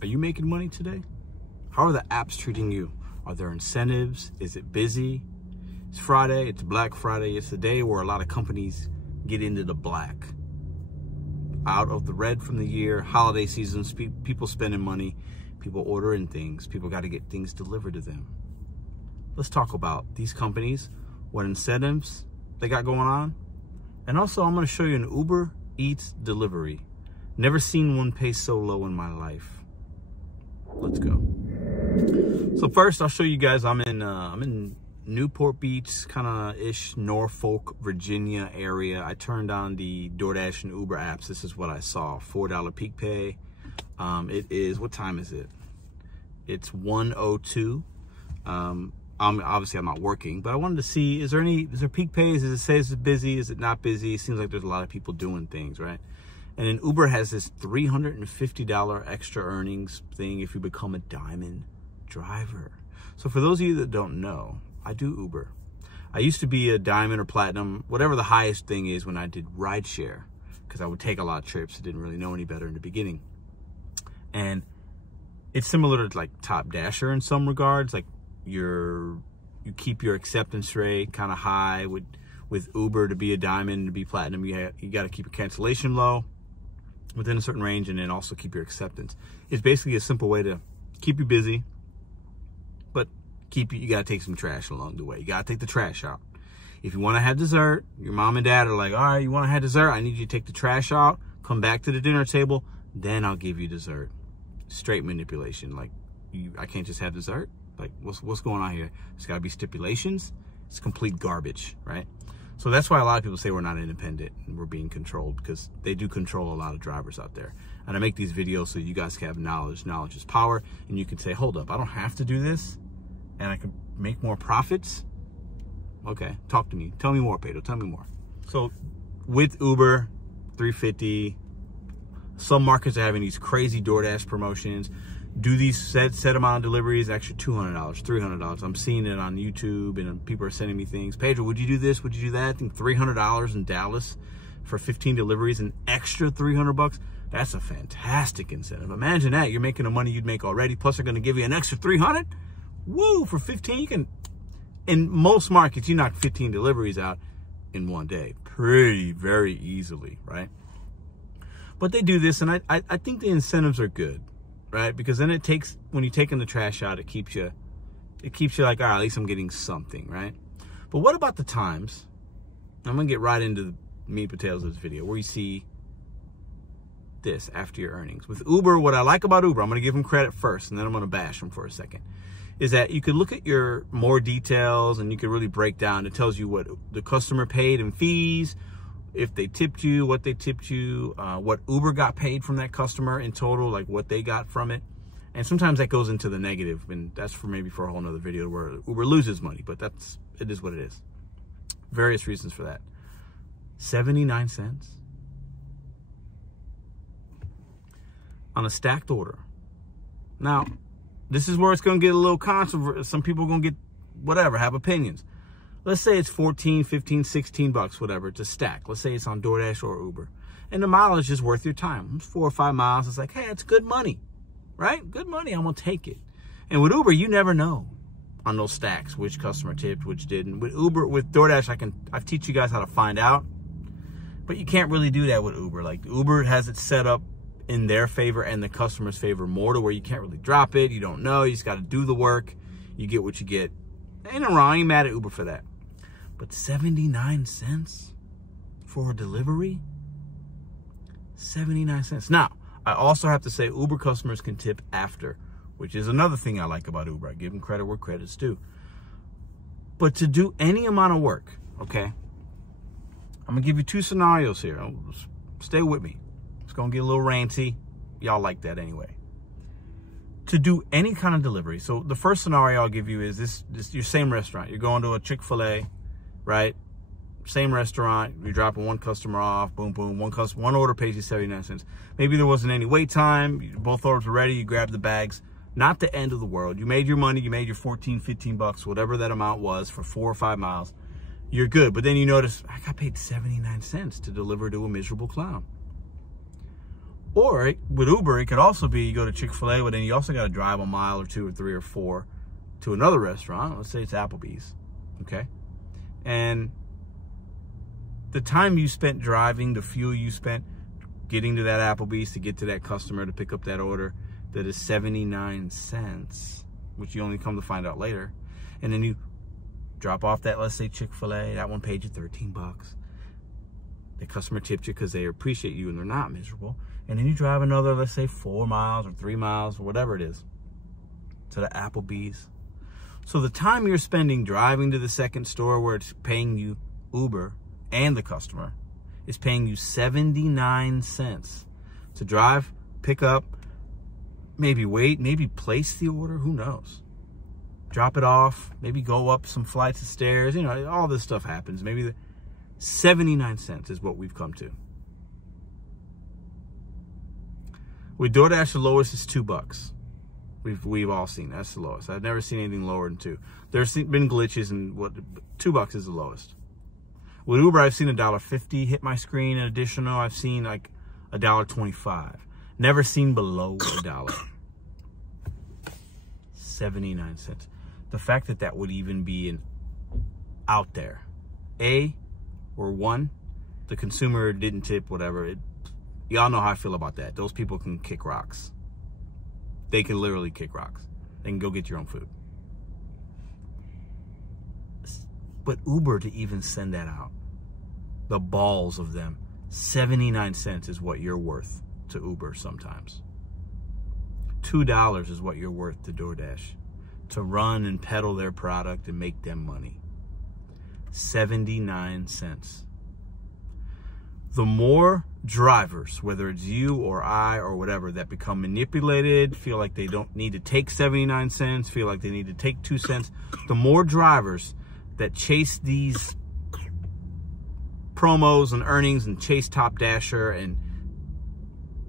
Are you making money today? How are the apps treating you? Are there incentives? Is it busy? It's Friday, it's Black Friday. It's the day where a lot of companies get into the black. Out of the red from the year, holiday seasons, people spending money, people ordering things, people got to get things delivered to them. Let's talk about these companies, what incentives they got going on. And also I'm going to show you an Uber Eats delivery. Never seen one pay so low in my life. Let's go. So first I'll show you guys, I'm in Newport Beach, kind of ish, Norfolk, Virginia area. I turned on the DoorDash and Uber apps. This is what I saw. $4 peak pay. It is, what time is it? It's 1:02. Obviously I'm not working, but I wanted to see, is there peak pays? Does it say it's busy? Is it not busy? It seems like there's a lot of people doing things, right? And then Uber has this $350 extra earnings thing if you become a diamond driver. So for those of you that don't know, I do Uber. I used to be a diamond or platinum, whatever the highest thing is, when I did rideshare, because I would take a lot of trips. I didn't really know any better in the beginning. And it's similar to like Top Dasher in some regards. Like you keep your acceptance rate kind of high. With Uber, to be a diamond, to be platinum, you got to keep your cancellation low within a certain range, and then also keep your acceptance. It's basically a simple way to keep you busy, but you got to take some trash along the way. You got to take the trash out. If you want to have dessert, your mom and dad are like, all right, you want to have dessert? I need you to take the trash out, come back to the dinner table, then I'll give you dessert. Straight manipulation. Like, I can't just have dessert. Like, what's going on here? There's got to be stipulations. It's complete garbage, right? So that's why a lot of people say we're not independent and we're being controlled, because they do control a lot of drivers out there. And I make these videos so you guys can have knowledge. Knowledge is power. And you can say, hold up, I don't have to do this, and I can make more profits. Okay, talk to me. Tell me more, Pedro. Tell me more. So with Uber, $350. Some markets are having these crazy DoorDash promotions. Do these set amount of deliveries, extra $200, $300. I'm seeing it on YouTube, and people are sending me things. Pedro, would you do this? Would you do that? I think $300 in Dallas for 15 deliveries, an extra $300. That's a fantastic incentive. Imagine that. You're making the money you'd make already, plus they're going to give you an extra $300. Woo, for 15, you can, in most markets, you knock 15 deliveries out in one day. Very easily, right? But they do this, and I think the incentives are good, right? Because then when you're taking the trash out, it keeps you like, all right, at least I'm getting something, right? But what about the times, I'm going to get right into the meat and potatoes of this video, where you see this after your earnings. With Uber, what I like about Uber, I'm going to give them credit first, and then I'm going to bash them for a second, is that you could look at your more details, and you could really break down. It tells you what the customer paid in fees, if they tipped you, what they tipped you, what Uber got paid from that customer in total, like what they got from it. And sometimes that goes into the negative, and that's maybe for a whole nother video where Uber loses money, but it is what it is. Various reasons for that. 79 cents on a stacked order. Now, this is where it's going to get a little controversial. Some people are going to get whatever, have opinions. Let's say it's 14, 15, 16 bucks, whatever, to stack. Let's say it's on DoorDash or Uber. And the mileage is worth your time. It's 4 or 5 miles. It's like, hey, it's good money, right? Good money. I'm going to take it. And with Uber, you never know on those stacks which customer tipped, which didn't. With DoorDash, I teach you guys how to find out. But you can't really do that with Uber. Like, Uber has it set up in their favor and the customer's favor more, to where you can't really drop it. You don't know. You just got to do the work. You get what you get. Ain't no wrong. I ain't mad at Uber for that. But 79 cents for a delivery? 79 cents. Now, I also have to say Uber customers can tip after, which is another thing I like about Uber. I give them credit where credit's due. But to do any amount of work, okay, I'm going to give you 2 scenarios here. Stay with me. It's going to get a little ranty. Y'all like that anyway. To do any kind of delivery. So the first scenario I'll give you is this your same restaurant. You're going to a Chick-fil-A, right? Same restaurant. You're dropping one customer off. Boom, boom. One order pays you 79 cents. Maybe there wasn't any wait time. Both orders were ready. You grabbed the bags. Not the end of the world. You made your money. You made your 14, 15 bucks, whatever that amount was for 4 or 5 miles. You're good. But then you notice, I got paid 79 cents to deliver to a miserable clown. Or with Uber, it could also be you go to Chick-fil-A, but then you also got to drive a mile or 2 or 3 or 4 to another restaurant. Let's say it's Applebee's, okay? And the time you spent driving, the fuel you spent getting to that Applebee's to get to that customer to pick up that order, that is 79 cents, which you only come to find out later. And then you drop off that, let's say Chick-fil-A, that one paid you 13 bucks. The customer tipped you because they appreciate you and they're not miserable. And then you drive another, let's say 4 miles or 3 miles or whatever it is to the Applebee's. So the time you're spending driving to the second store where it's paying you Uber and the customer is paying you 79 cents to drive, pick up, maybe wait, maybe place the order, who knows? Drop it off, maybe go up some flights of stairs, you know, all this stuff happens. Maybe 79 cents is what we've come to. With DoorDash, the lowest is $2. We've all seen that's the lowest. I've never seen anything lower than 2. There's been glitches, and what $2 is the lowest. With Uber, I've seen $1.50 hit my screen. An additional, I've seen like $1.25. Never seen below $1. 79 cents. The fact that that would even be out there, or one, the consumer didn't tip, whatever. Y'all know how I feel about that. Those people can kick rocks. They can literally kick rocks. They can go get your own food. But Uber to even send that out, the balls of them, 79 cents is what you're worth to Uber sometimes. $2 is what you're worth to DoorDash to run and peddle their product and make them money. 79 cents. The more drivers, whether it's you or I or whatever, that become manipulated, feel like they don't need to take 79 cents, feel like they need to take 2 cents, the more drivers that chase these promos and earnings and chase Top Dasher and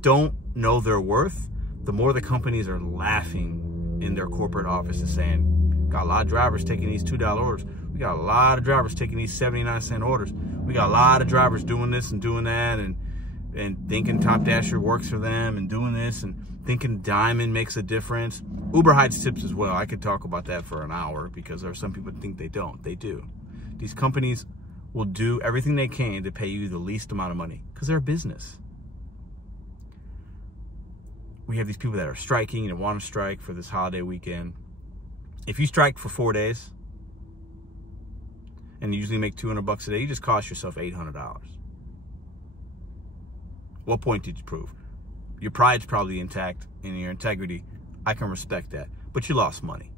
don't know their worth, the more the companies are laughing in their corporate offices saying, got a lot of drivers taking these $2 orders. We got a lot of drivers taking these 79-cent orders. We got a lot of drivers doing this and doing that and thinking Top Dasher works for them and doing this and thinking Diamond makes a difference. Uber hides tips as well. I could talk about that for an hour because there are some people that think they don't. They do. These companies will do everything they can to pay you the least amount of money because they're a business. We have these people that are striking and want to strike for this holiday weekend. If you strike for 4 days and you usually make $200 a day, you just cost yourself $800. What point did you prove? Your pride's probably intact and your integrity. I can respect that, but you lost money.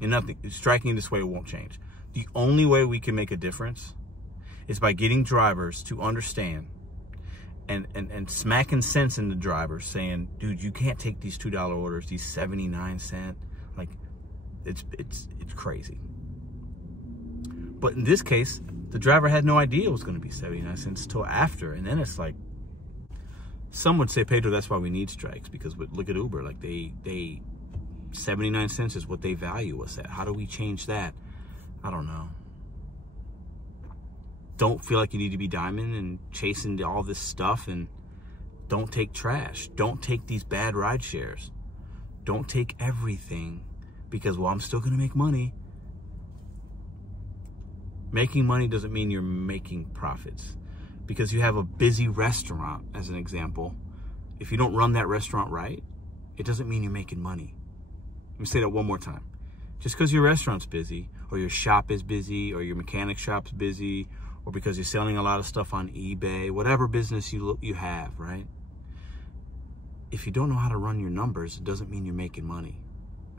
And nothing, striking this way won't change. The only way we can make a difference is by getting drivers to understand and smacking sense in the drivers saying, dude, you can't take these $2 orders, these 79 cent, like it's crazy. But in this case, the driver had no idea it was going to be 79 cents till after. And then it's like, some would say, Pedro, that's why we need strikes, because look at Uber, like they 79 cents is what they value us at. How do we change that? I don't know. Don't feel like you need to be Diamond and chasing all this stuff, and don't take trash. Don't take these bad ride shares. Don't take everything because, well, I'm still going to make money. Making money doesn't mean you're making profits. Because you have a busy restaurant, as an example. If you don't run that restaurant right, it doesn't mean you're making money. Let me say that one more time. Just because your restaurant's busy, or your shop is busy, or your mechanic shop's busy, or because you're selling a lot of stuff on eBay, whatever business you have, right? If you don't know how to run your numbers, it doesn't mean you're making money.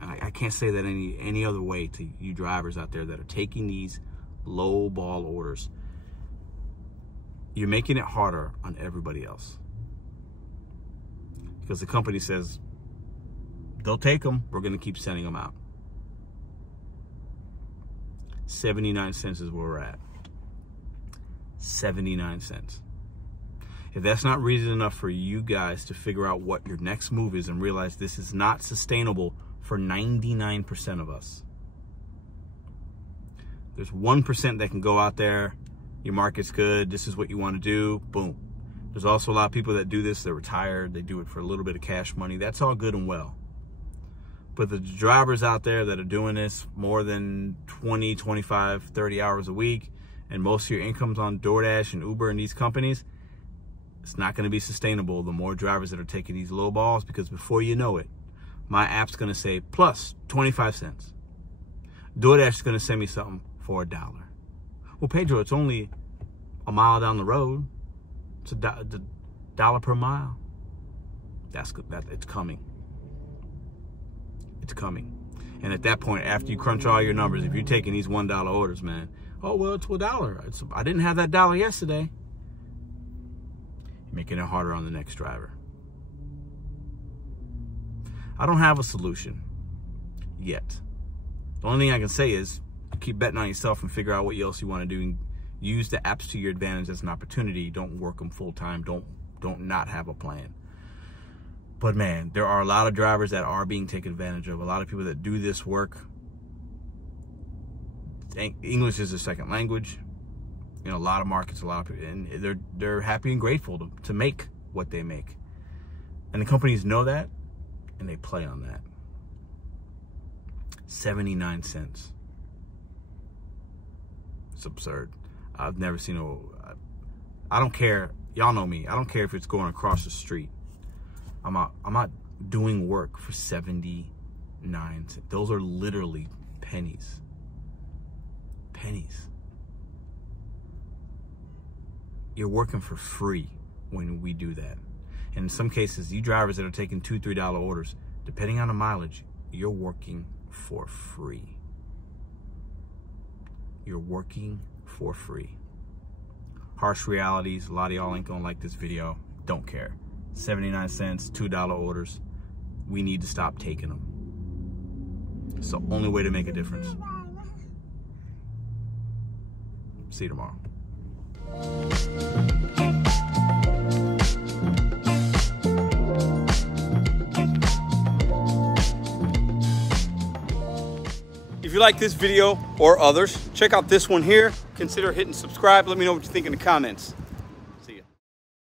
And I can't say that any other way to you drivers out there that are taking these low ball orders. You're making it harder on everybody else. Because the company says, they'll take them, we're going to keep sending them out. 79 cents is where we're at. 79 cents. If that's not reason enough for you guys to figure out what your next move is and realize this is not sustainable for 99% of us. There's 1% that can go out there, your market's good, this is what you want to do, boom. There's also a lot of people that do this. They're retired. They do it for a little bit of cash money. That's all good and well. But the drivers out there that are doing this more than 20, 25, 30 hours a week, and most of your income's on DoorDash and Uber and these companies, it's not going to be sustainable. The more drivers that are taking these low balls, because before you know it, my app's going to say plus 25 cents. DoorDash is going to send me something for $1. Well, Pedro, it's only a mile down the road. It's $1 per mile. That's good. It's coming. It's coming. And at that point, after you crunch all your numbers, if you're taking these $1 orders, man, oh, well, it's $1. I didn't have that dollar yesterday. You're making it harder on the next driver. I don't have a solution yet. The only thing I can say is keep betting on yourself and figure out what else you want to do. And use the apps to your advantage as an opportunity. Don't work them full time. Don't not have a plan. But man, there are a lot of drivers that are being taken advantage of. A lot of people that do this work. English is their second language. You know, a lot of markets, a lot of people, and they're happy and grateful to make what they make. And the companies know that, and they play on that. 79 cents. It's absurd. I've never seen I don't care. Y'all know me. I don't care if it's going across the street. I'm not doing work for 79 cents. Those are literally pennies. Pennies. You're working for free when we do that. And in some cases, you drivers that are taking $2, $3 orders, depending on the mileage, you're working for free. You're working for free. Harsh realities. A lot of y'all ain't gonna like this video. Don't care. 79 cents, $2 orders. We need to stop taking them. It's the only way to make a difference. See you tomorrow. If you like this video or others, check out this one here. Consider hitting subscribe. Let me know what you think in the comments.